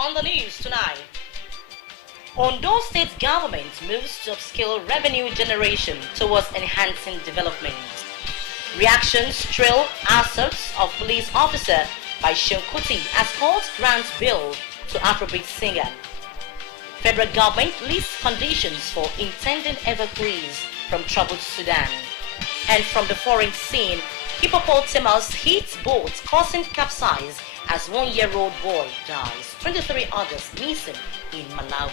on the news tonight. Ondo State government moves to upscale revenue generation towards enhancing development. Reactions trail assaults of police officer by Kuti as court grants bill to Afrobeat singer. Federal government lists conditions for intending evacuees from troubled Sudan. And from the foreign scene, hippopotamus hits boat causing capsize as one-year-old boy dies. 23 others missing in Malawi.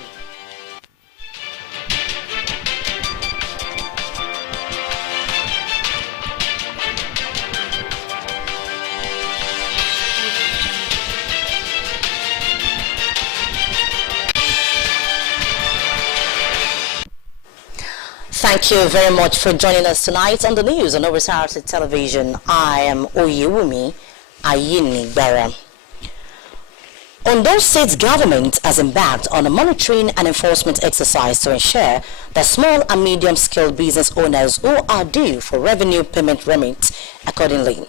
Thank you very much for joining us tonight on the news on Osrc television. I am Oyewumi Ayinigbara. Ondo State government has embarked on a monitoring and enforcement exercise to ensure that small and medium-scale business owners who are due for revenue payment remit accordingly.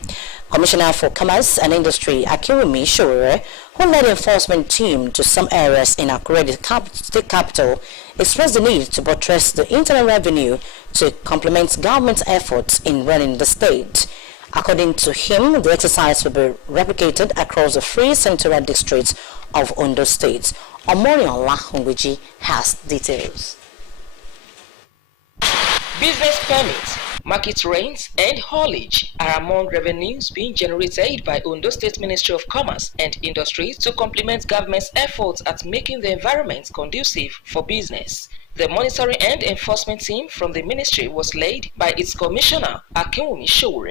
Commissioner for Commerce and Industry Akiwumi Shore, who led the enforcement team to some areas in Akure, state capital, expressed the need to buttress the internal revenue to complement government's efforts in running the state. According to him, the exercise will be replicated across the three central districts of Ondo State. Omoriola Hungwiji has details. Business permits, market rents, and haulage are among revenues being generated by Ondo State Ministry of Commerce and Industry to complement government's efforts at making the environment conducive for business. The monitoring and enforcement team from the ministry was led by its commissioner, Akiwumi Shore.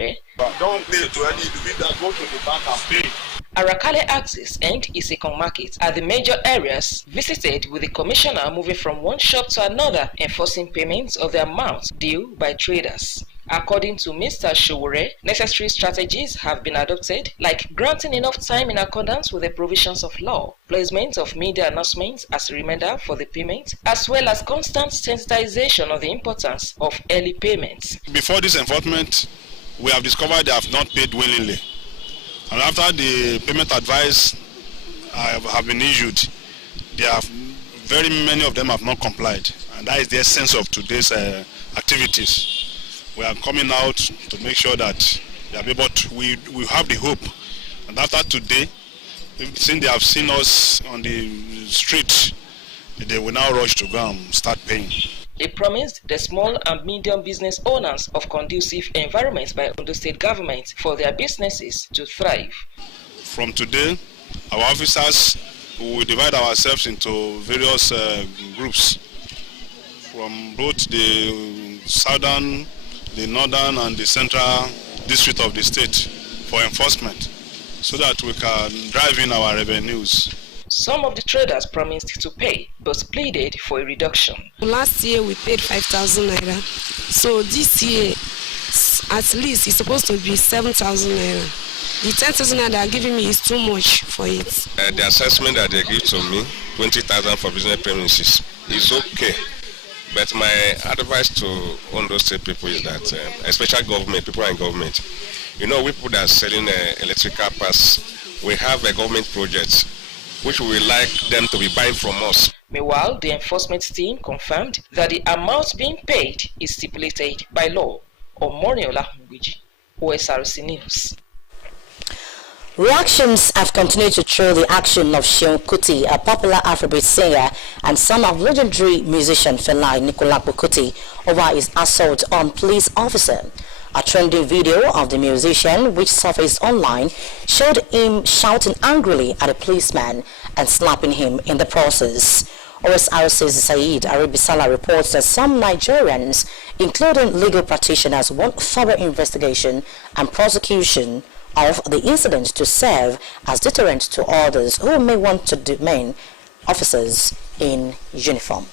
Don't pay to any individual, go to the bank and pay. Arakale Axis and Isekon Market are the major areas visited, with the commissioner moving from one shop to another, enforcing payments of the amounts due by traders. According to Mr. Shore, necessary strategies have been adopted, like granting enough time in accordance with the provisions of law, placement of media announcements as a reminder for the payment, as well as constant sensitization of the importance of early payments. Before this enforcement, we have discovered they have not paid willingly. And after the payment advice have been issued, very many of them have not complied. And that is the essence of today's activities. We are coming out to make sure that they are able to, we have the hope. And after today, since they have seen us on the street, they will now rush to go and start paying. They promised the small and medium business owners of conducive environments by Ondo State government for their businesses to thrive. From today, our officers will divide ourselves into various groups from both the southern, the northern and the central district of the state for enforcement, so that we can drive in our revenues. Some of the traders promised to pay, but pleaded for a reduction. Last year we paid 5,000 naira. So this year, at least it's supposed to be 7,000 naira. The 10,000 naira they are giving me is too much for it. The assessment that they give to me, 20,000 for business premises, is okay. But my advice to Ondo State people is that, especially government, people in government, we people that are selling electrical parts, we have a government project which we would like them to be buying from us. Meanwhile, the enforcement team confirmed that the amount being paid is stipulated by law. Omoriola Hungwiji, Osrc News. Reactions have continued to trail the action of Kuti, a popular Afrobeat singer and son of legendary musician Fela Anikulapo Kuti, over his assault on police officer. A trending video of the musician, which surfaced online, showed him shouting angrily at a policeman and slapping him in the process. Osrc's Saeed Arabisala reports that some Nigerians, including legal practitioners, want further investigation and prosecution of the incident to serve as deterrent to others who may want to demean officers in uniform.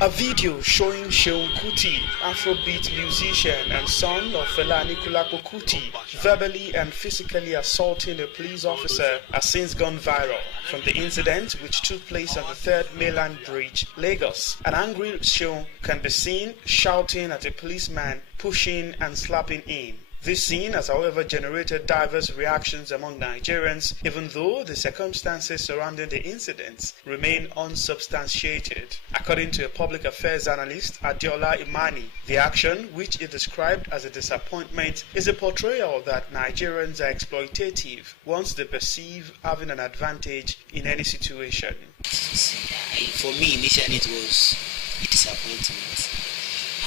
A video showing Kuti, Afrobeat musician and son of Fela Anikulapo Kuti, verbally and physically assaulting a police officer has since gone viral. From the incident, which took place on the 3rd Mainland Bridge, Lagos, an angry Seun can be seen shouting at a policeman, pushing and slapping him. This scene has, however, generated diverse reactions among Nigerians, even though the circumstances surrounding the incidents remain unsubstantiated. According to a public affairs analyst, Adiola Imani, the action, which is described as a disappointment, is a portrayal that Nigerians are exploitative once they perceive having an advantage in any situation. For me, initially it was a disappointment.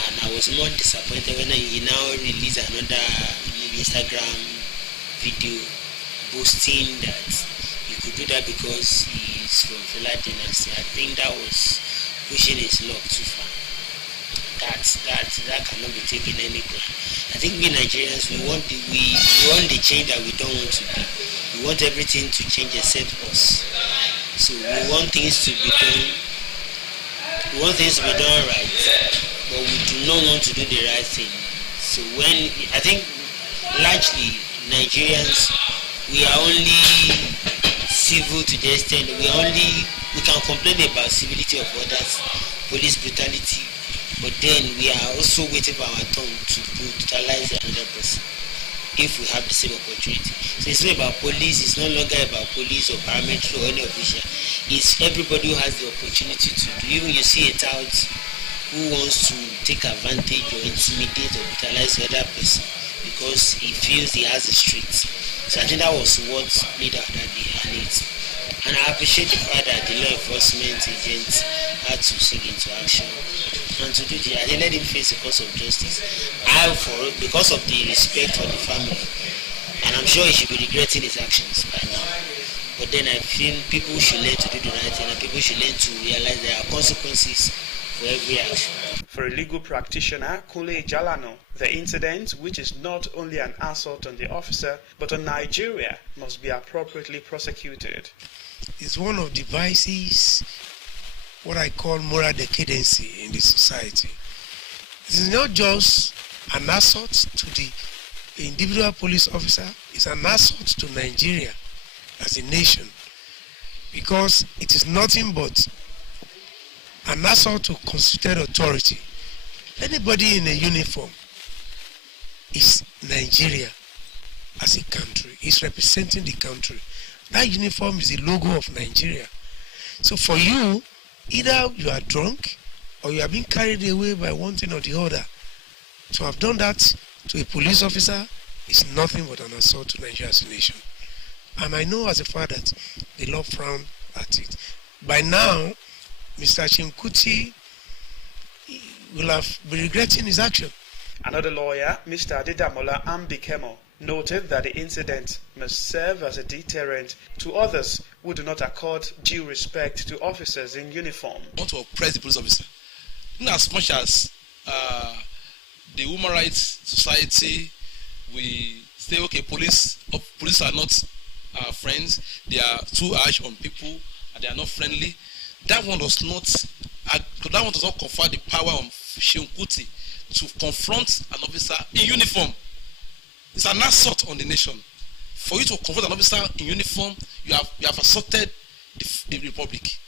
And I was more disappointed when he now released another Instagram video boasting that he could do that because he's from Fela dynasty. I think that was pushing his luck too far. That cannot be taken anywhere. I think we Nigerians, we want the change that we don't want to be. We want everything to change except us. So we want things to be done. We want things to be done right, but we do not want to do the right thing. So I think largely Nigerians, we are only civil to the extent we can complain about civility of others, police brutality, but then we are also waiting for our turn to brutalize another person if we have the same opportunity. So it's not about police, it's no longer about police or paramilitary or any official. It's everybody who has the opportunity to do. Even you see a tout who wants to take advantage or intimidate or brutalize the other person because he feels he has the streets. So I think that was what made out that day. And I appreciate the fact that the law enforcement agents had to sink into action and to do the, they let him face the course of justice. Because of the respect for the family, and I'm sure he should be regretting his actions by now. But then I feel people should learn to do the right thing, and people should learn to realize there are consequences for every action. For a legal practitioner, Kule Jalano, the incident, which is not only an assault on the officer, but on Nigeria, must be appropriately prosecuted. It's one of the vices, what I call moral decadency in the society. It is not just an assault to the individual police officer, it's an assault to Nigeria as a nation, because it is nothing but an assault to constituted authority. Anybody in a uniform is Nigeria as a country, is representing the country. That uniform is the logo of Nigeria. So for you, either you are drunk or you are being carried away by one thing or the other. To have done that to a police officer is nothing but an assault to Nigeria as a nation. And I know as a father that the law frowned at it. By now, Mr. Shimkuti will have been regretting his action. Another lawyer, Mr. Adedamola Ambikemo, noted that the incident must serve as a deterrent to others who do not accord due respect to officers in uniform. I want to oppress the police officer. In as much as the Human Rights Society, we say, okay, police are not friends, they are too harsh on people, and they are not friendly. That one does not confer the power on Shehu Kuti to confront an officer in uniform. It's an assault on the nation. For you to confront an officer in uniform, you have assaulted the republic.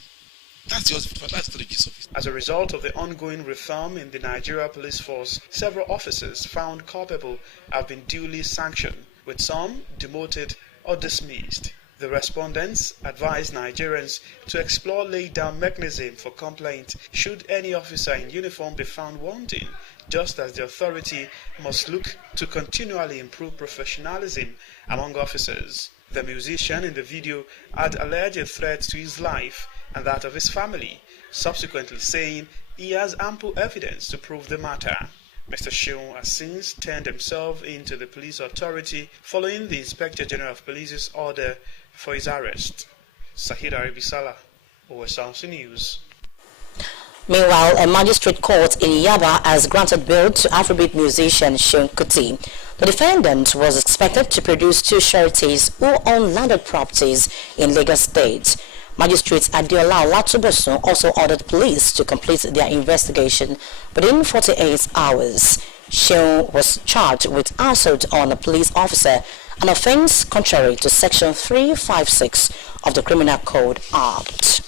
That's the gist of it. As a result of the ongoing reform in the Nigeria police force, several officers found culpable have been duly sanctioned, with some demoted or dismissed. The respondents advised Nigerians to explore laid-down mechanism for complaint should any officer in uniform be found wanting, just as the authority must look to continually improve professionalism among officers. The musician in the video had alleged threats to his life and that of his family, subsequently saying he has ample evidence to prove the matter. Mr. Shehu has since turned himself into the police authority following the Inspector General of Police's order for his arrest. Sahid Aribisala, Osrc News. Meanwhile, a magistrate court in Yaba has granted bail to Afrobeat musician Shehu Kuti. The defendant was expected to produce two sureties who own landed properties in Lagos State. Magistrate Adiola Latubosun also ordered police to complete their investigation within 48 hours. Shehu was charged with assault on a police officer, an offense contrary to Section 356 of the Criminal Code Act.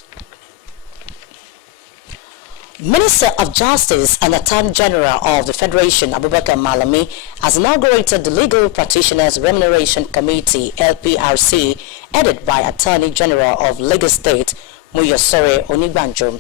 Minister of Justice and Attorney General of the Federation, Abubakar Malami, has inaugurated the Legal Practitioners Remuneration Committee, LPRC, headed by Attorney General of Lagos State, Muyosore Onigbanjo.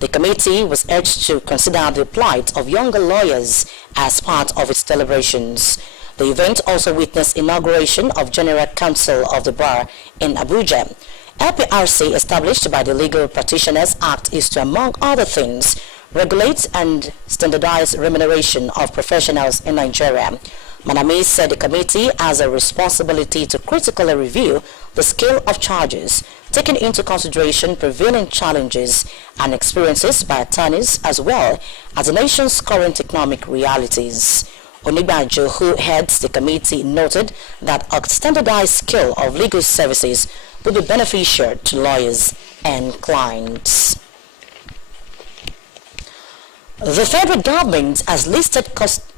The committee was urged to consider the plight of younger lawyers as part of its deliberations. The event also witnessed inauguration of General Counsel of the Bar in Abuja. LPRC, established by the Legal Practitioners Act, is to, among other things, regulate and standardize remuneration of professionals in Nigeria. Manami said the committee has a responsibility to critically review the scale of charges, taking into consideration prevailing challenges and experiences by attorneys as well as the nation's current economic realities. Onigbanjo, who heads the committee, noted that a standardized scale of legal services would be beneficial to lawyers and clients. The federal government has listed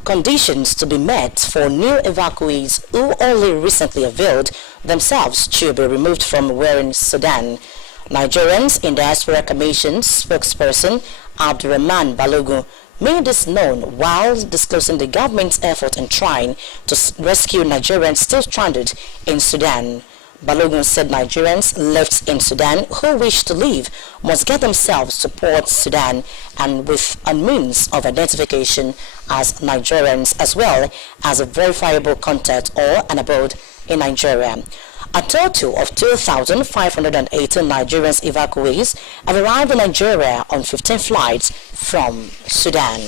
conditions to be met for new evacuees who only recently availed themselves to be removed from Warren, Sudan. Nigerians in Diaspora Commission spokesperson Abdurrahman Balogun made this known while disclosing the government's effort in trying to rescue Nigerians still stranded in Sudan. Balogun said Nigerians left in Sudan who wish to leave must get themselves to Port Sudan and with a means of identification as Nigerians as well as a verifiable contact or an abode in Nigeria. A total of 2,518 Nigerians evacuees have arrived in Nigeria on 15 flights from Sudan.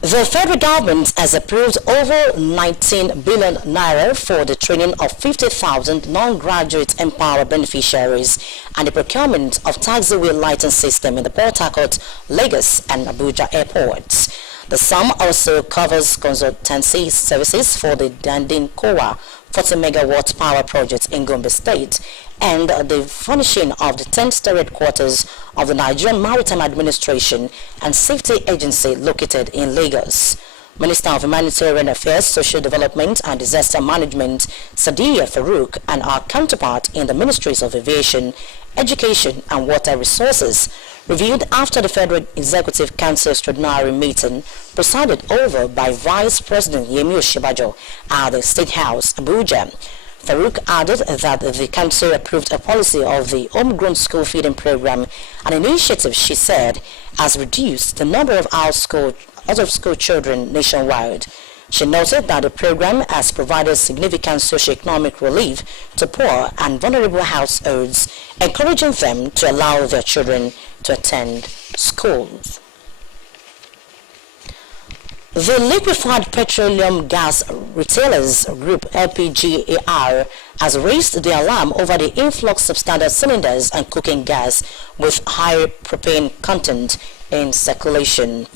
The federal government has approved over 19 billion naira for the training of 50,000 non-graduate Empower beneficiaries and the procurement of taxiway lighting system in the Port Harcourt, Lagos and Abuja airports. The sum also covers consultancy services for the Dandin Kowa 40 megawatt power project in Gombe State and the furnishing of the 10th state quarters of the Nigerian Maritime Administration and Safety Agency located in Lagos. Minister of Humanitarian Affairs, Social Development and Disaster Management, Sadiya Farouk, and our counterpart in the Ministries of Aviation, Education and Water Resources, reviewed after the Federal Executive Council extraordinary meeting presided over by Vice President Yemi Oshibajo at the State House, Abuja. Farouk added that the Council approved a policy of the homegrown school feeding program, an initiative, she said, has reduced the number of out-of-school children nationwide. She noted that the program has provided significant socio-economic relief to poor and vulnerable households, encouraging them to allow their children to attend schools. The Liquefied Petroleum Gas Retailers Group LPGAR has raised the alarm over the influx of standard cylinders and cooking gas with high propane content in circulation.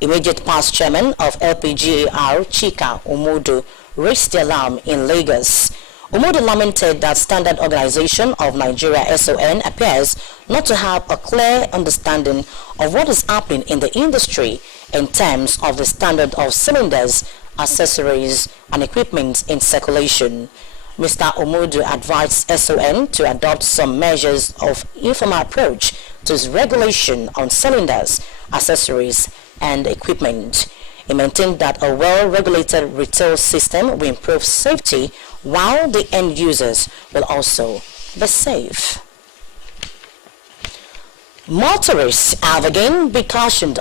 Immediate past chairman of LPGAR, Chika Umudu, raised the alarm in Lagos. Umudu lamented that Standard Organization of Nigeria (SON) appears not to have a clear understanding of what is happening in the industry in terms of the standard of cylinders, accessories, and equipment in circulation. Mr. Umudu advised SON to adopt some measures of informal approach to its regulation on cylinders, accessories, and equipment. He maintained that a well-regulated retail system will improve safety while the end users will also be safe. Motorists have again been cautioned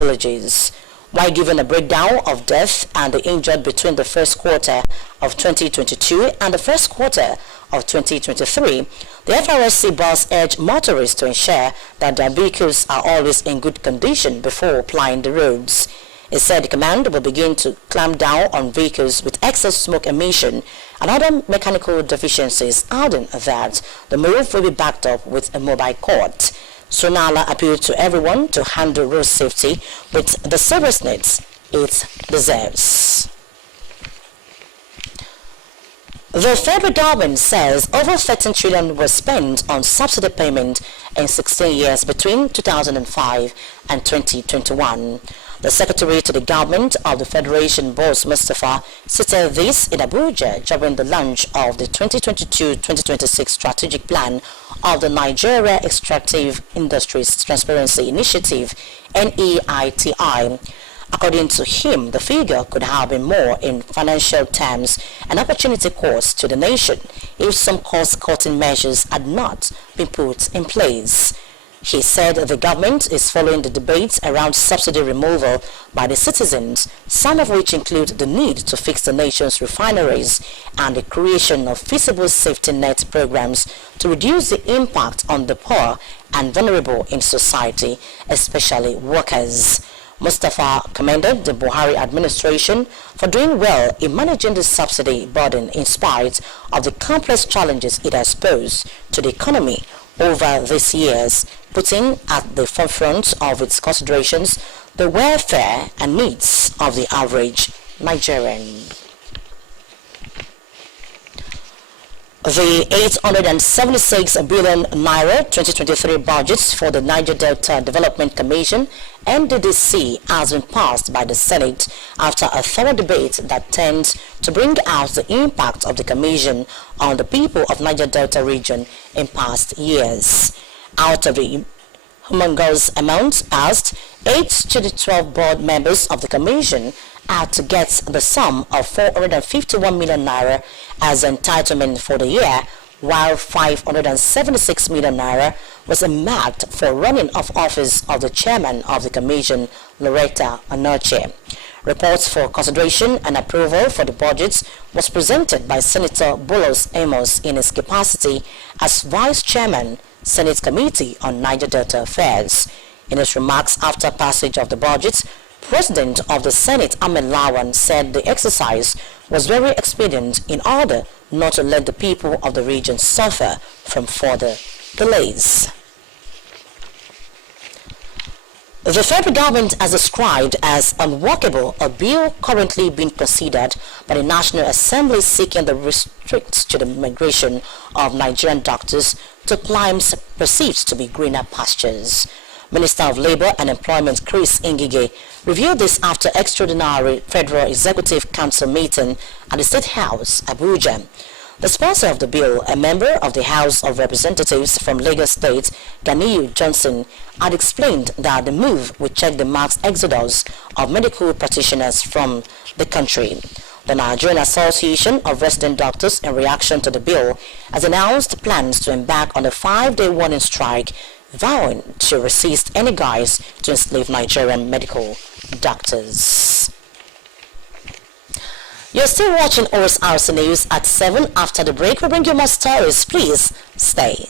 villages. While giving a breakdown of death and the injured between the first quarter of 2022 and the first quarter of 2023, the FRSC boss urged motorists to ensure that their vehicles are always in good condition before applying the roads. It said the command will begin to clamp down on vehicles with excess smoke emission and other mechanical deficiencies, adding that the move will be backed up with a mobile court. Sonala appealed to everyone to handle road safety with the seriousness it deserves. The federal government says over 13 trillion was spent on subsidy payment in 16 years between 2005 and 2021. The Secretary to the Government of the Federation, Boss Mustafa, stated this in Abuja during the launch of the 2022-2026 Strategic Plan of the Nigeria Extractive Industries Transparency Initiative, NEITI. According to him, the figure could have been more in financial terms, an opportunity cost to the nation if some cost-cutting measures had not been put in place. He said the government is following the debates around subsidy removal by the citizens, some of which include the need to fix the nation's refineries and the creation of feasible safety net programs to reduce the impact on the poor and vulnerable in society, especially workers. Mustafa commended the Buhari administration for doing well in managing the subsidy burden in spite of the complex challenges it has posed to the economy over these years, putting at the forefront of its considerations the welfare and needs of the average Nigerian. The 876 billion naira 2023 budget for the Niger Delta Development Commission (NDDC) has been passed by the Senate after a thorough debate that tends to bring out the impact of the Commission on the people of Niger Delta region in past years. Out of the humongous amount passed, 8 to the 12 board members of the Commission had to get the sum of 451 million naira as entitlement for the year, while 576 million naira was earmarked for running of office of the chairman of the commission, Loretta Onoche. Reports for consideration and approval for the budget was presented by Senator Bolos Amos in his capacity as Vice Chairman, Senate Committee on Niger Delta Affairs. In his remarks after passage of the budget, President of the Senate, Ahmed Lawan, said the exercise was very expedient in order not to let the people of the region suffer from further delays. The federal government has described as unworkable a bill currently being considered by the National Assembly seeking the restrict to the migration of Nigerian doctors to climes perceived to be greener pastures. Minister of Labour and Employment Chris Ngige revealed this after extraordinary Federal Executive Council meeting at the State House, Abuja. The sponsor of the bill, a member of the House of Representatives from Lagos State, Ganiyu Johnson, had explained that the move would check the mass exodus of medical practitioners from the country. The Nigerian Association of Resident Doctors, in reaction to the bill, has announced plans to embark on a 5-day warning strike, vowing to resist any guise to enslave Nigerian medical doctors. You're still watching Osrc News at 7. After the break, we'll bring you more stories. Please stay.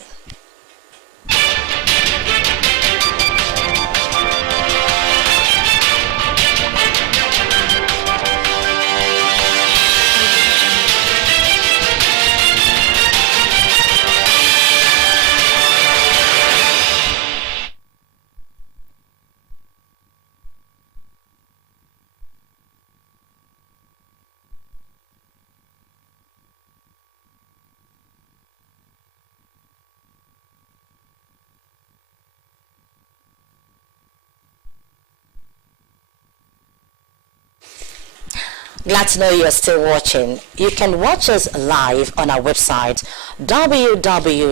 Glad to know you are still watching. You can watch us live on our website www.osrc.ng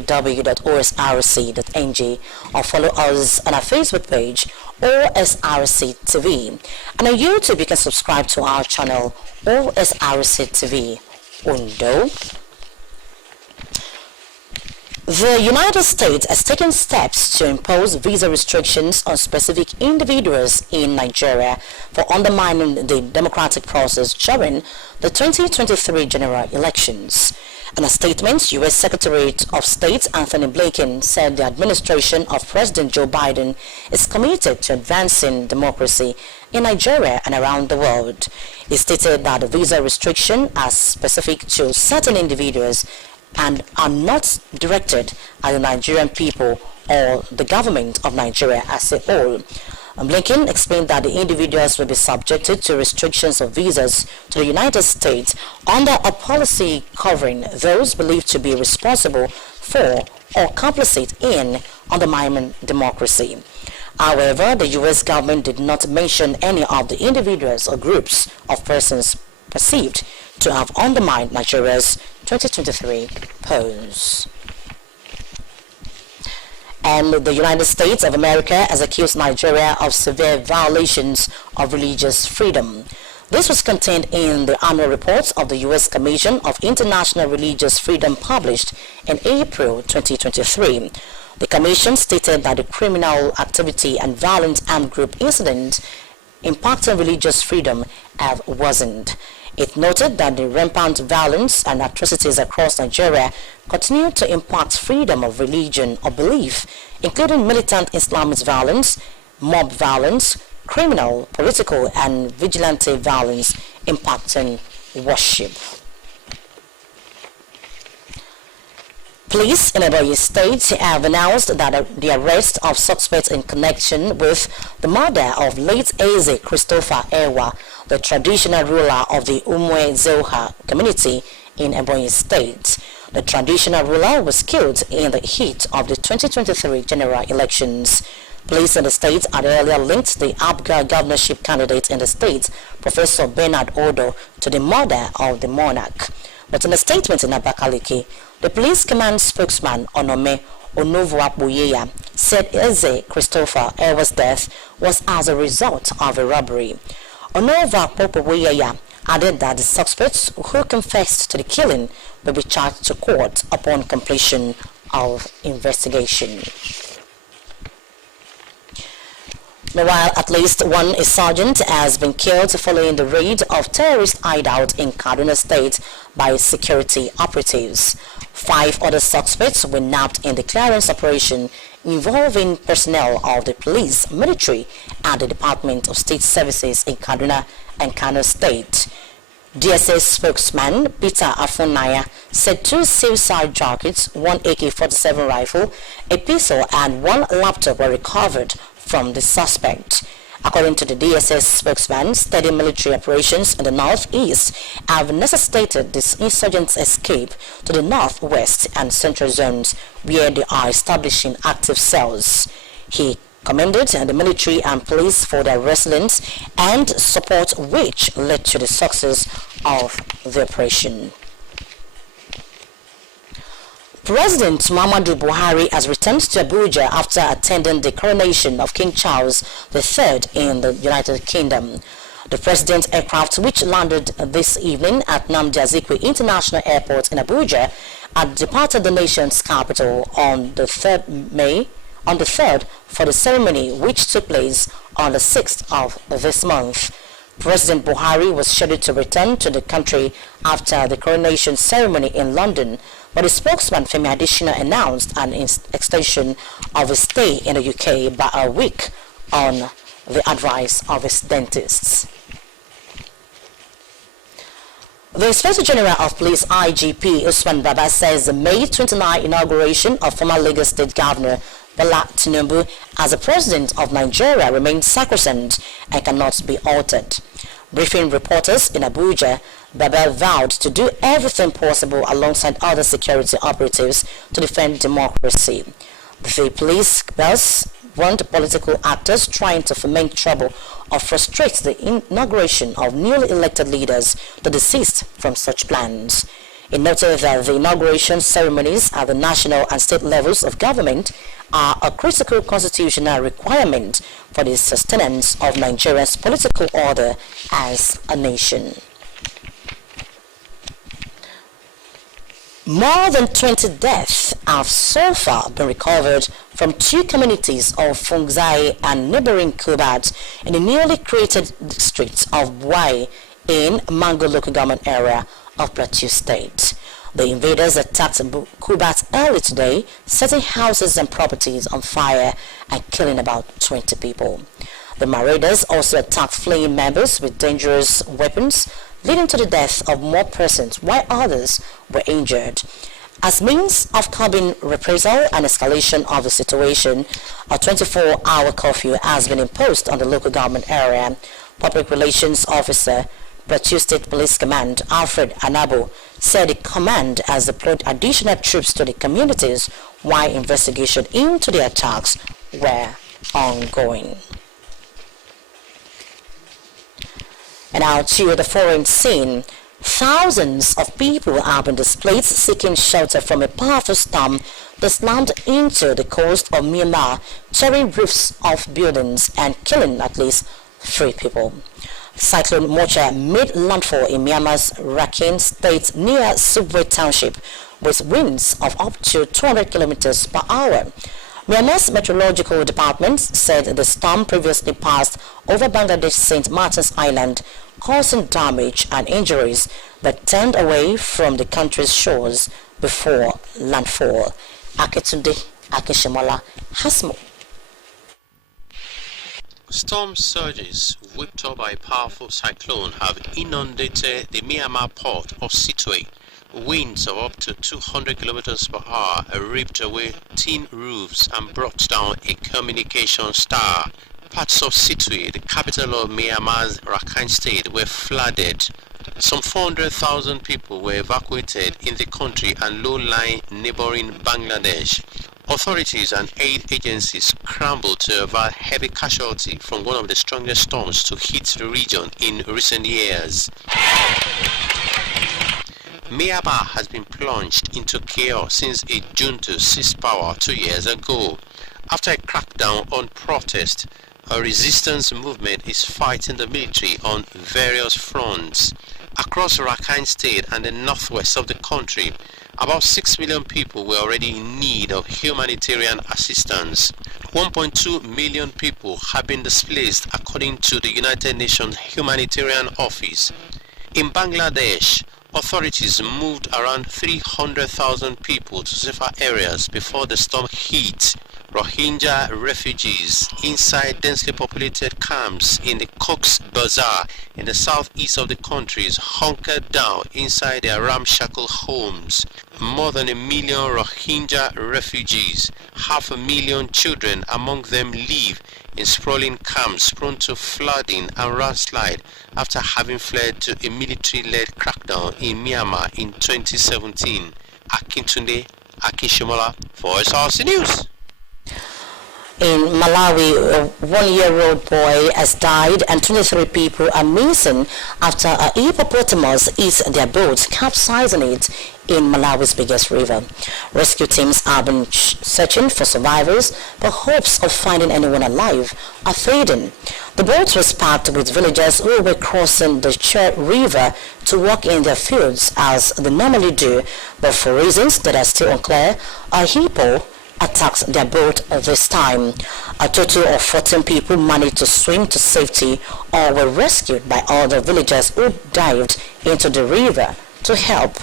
or follow us on our Facebook page OSRC TV. And on YouTube you can subscribe to our channel OSRC TV Undo. The United States has taken steps to impose visa restrictions on specific individuals in Nigeria for undermining the democratic process during the 2023 general elections. In a statement, U.S. Secretary of State Anthony Blinken said the administration of President Joe Biden is committed to advancing democracy in Nigeria and around the world. He stated that the visa restriction are specific to certain individuals and are not directed at the Nigerian people or the government of Nigeria as a whole. Blinken explained that the individuals will be subjected to restrictions of visas to the United States under a policy covering those believed to be responsible for or complicit in undermining democracy. However, the U.S. government did not mention any of the individuals or groups of persons perceived to have undermined Nigeria's 2023 polls. And the United States of America has accused Nigeria of severe violations of religious freedom. This was contained in the annual report of the U.S. Commission of International Religious Freedom published in April 2023. The Commission stated that the criminal activity and violent armed group incidents impacting religious freedom have worsened. It noted that the rampant violence and atrocities across Nigeria continue to impact freedom of religion or belief, including militant Islamist violence, mob violence, criminal, political, and vigilante violence impacting worship. Police in Ebonyi State have announced that the arrest of suspects in connection with the murder of late Eze Christopher Ewa, the traditional ruler of the Umwe Zoha community in Ebonyi State. The traditional ruler was killed in the heat of the 2023 general elections. Police in the state had earlier linked the Abga governorship candidate in the state, Professor Bernard Odo, to the murder of the monarch. But in a statement in Abakaliki, the police command spokesman Onome Onovuabuyeya said Eze Christopher Ewa's death was as a result of a robbery. Onovuabuyeya added that the suspects who confessed to the killing will be charged to court upon completion of investigation. Meanwhile, at least one sergeant has been killed following the raid of terrorist hideout in Kaduna State by security operatives. 5 other suspects were nabbed in the clearance operation involving personnel of the police, military, and the Department of State Services in Kaduna and Kano State. DSS spokesman Peter Afunaya said 2 suicide jackets, 1 AK-47 rifle, a pistol, and 1 laptop were recovered from the suspect. According to the DSS spokesman, steady military operations in the northeast have necessitated this insurgents' escape to the northwest and central zones where they are establishing active cells. He commended the military and police for their resilience and support, which led to the success of the operation. President Muhammadu Buhari has returned to Abuja after attending the coronation of King Charles III in the United Kingdom. The president's aircraft, which landed this evening at Nnamdi Azikiwe International Airport in Abuja, had departed the nation's capital on the 3rd for the ceremony, which took place on the 6th of this month. President Buhari was scheduled to return to the country after the coronation ceremony in London, but his spokesman Femi Adesina announced an extension of his stay in the UK by a week on the advice of his dentists. The Inspector General of Police IGP Usman Baba says the May 29 inauguration of former Lagos State Governor Bola Tinubu as the President of Nigeria remains sacrosanct and cannot be altered. Briefing reporters in Abuja, Baba vowed to do everything possible alongside other security operatives to defend democracy. The police thus warned political actors trying to foment trouble or frustrate the inauguration of newly elected leaders to desist from such plans. It noted that the inauguration ceremonies at the national and state levels of government are a critical constitutional requirement for the sustenance of Nigeria's political order as a nation. More than 20 deaths have so far been recovered from 2 communities of Fungzai and neighboring Kubat in the newly created district of Wai in Mango local government area of Plateau State. The invaders attacked Kubat early today, setting houses and properties on fire and killing about 20 people. The marauders also attacked fleeing members with dangerous weapons, leading to the death of more persons while others were injured. As means of curbing reprisal and escalation of the situation, a 24-hour curfew has been imposed on the local government area. Public Relations Officer, Plateau State Police Command Alfred Anabo, said the command has deployed additional troops to the communities while investigation into the attacks were ongoing. And now to the foreign scene. Thousands of people have been displaced seeking shelter from a powerful storm that slammed into the coast of Myanmar, tearing roofs of buildings and killing at least 3 people. Cyclone Mocha made landfall in Myanmar's Rakhine State near Subway Township with winds of up to 200 kilometers per hour. Myanmar's Meteorological Department said the storm previously passed over Bangladesh St. Martin's Island, causing damage and injuries but turned away from the country's shores before landfall. Aketunde Akishimola has more. Storm surges whipped up by a powerful cyclone have inundated the Myanmar port of Situate. Winds of up to 200 kilometers per hour ripped away tin roofs and brought down a communications tower. Parts of Situate, the capital of Myanmar's Rakhine State, were flooded. Some 400,000 people were evacuated in the country and low-lying neighboring Bangladesh. Authorities and aid agencies scrambled to avert heavy casualty from one of the strongest storms to hit the region in recent years. Myanmar has been plunged into chaos since a junta seized power 2 years ago. After a crackdown on protest, a resistance movement is fighting the military on various fronts. Across Rakhine State and the northwest of the country, about 6 million people were already in need of humanitarian assistance. 1.2 million people have been displaced according to the United Nations Humanitarian Office. In Bangladesh, authorities moved around 300,000 people to safer areas before the storm hit. Rohingya refugees inside densely populated camps in the Cox's Bazar in the southeast of the country is hunkered down inside their ramshackle homes. More than 1 million Rohingya refugees, 500,000 children among them, live in sprawling camps prone to flooding and landslide after having fled to a military-led crackdown in Myanmar in 2017. Akintunde Akishimola for Osrc News. In Malawi, a 1-year-old boy has died and 23 people are missing after a hippopotamus eats their boat, capsizing it in Malawi's biggest river. Rescue teams have been searching for survivors, but hopes of finding anyone alive are fading. The boat was packed with villagers who were crossing the Chur River to work in their fields as they normally do, but for reasons that are still unclear, a hippo attacked their boat this time. A total of 14 people managed to swim to safety or were rescued by other villagers who dived into the river to help.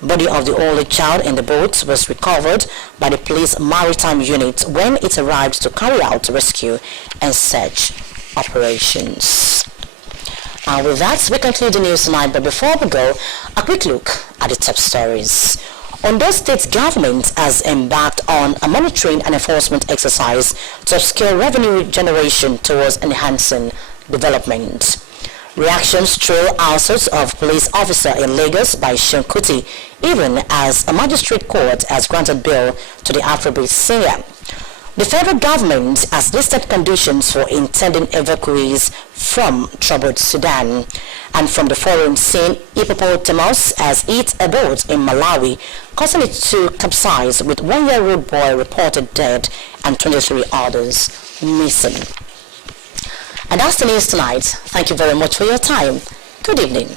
Body of the only child in the boat was recovered by the police maritime unit when it arrived to carry out rescue and search operations. And with that, we conclude the news tonight, but before we go, a quick look at the top stories. Ondo State government has embarked on a monitoring and enforcement exercise to upscale revenue generation towards enhancing development. Reactions trail assaults of police officer in Lagos by Seun Kuti, even as a magistrate court has granted bail to the Afrobeat singer. The federal government has listed conditions for intending evacuees from troubled Sudan. And from the foreign scene, hippopotamus has eat a boat in Malawi, causing it to capsize with 1-year-old boy reported dead and 23 others missing. And that's the news tonight. Thank you very much for your time. Good evening.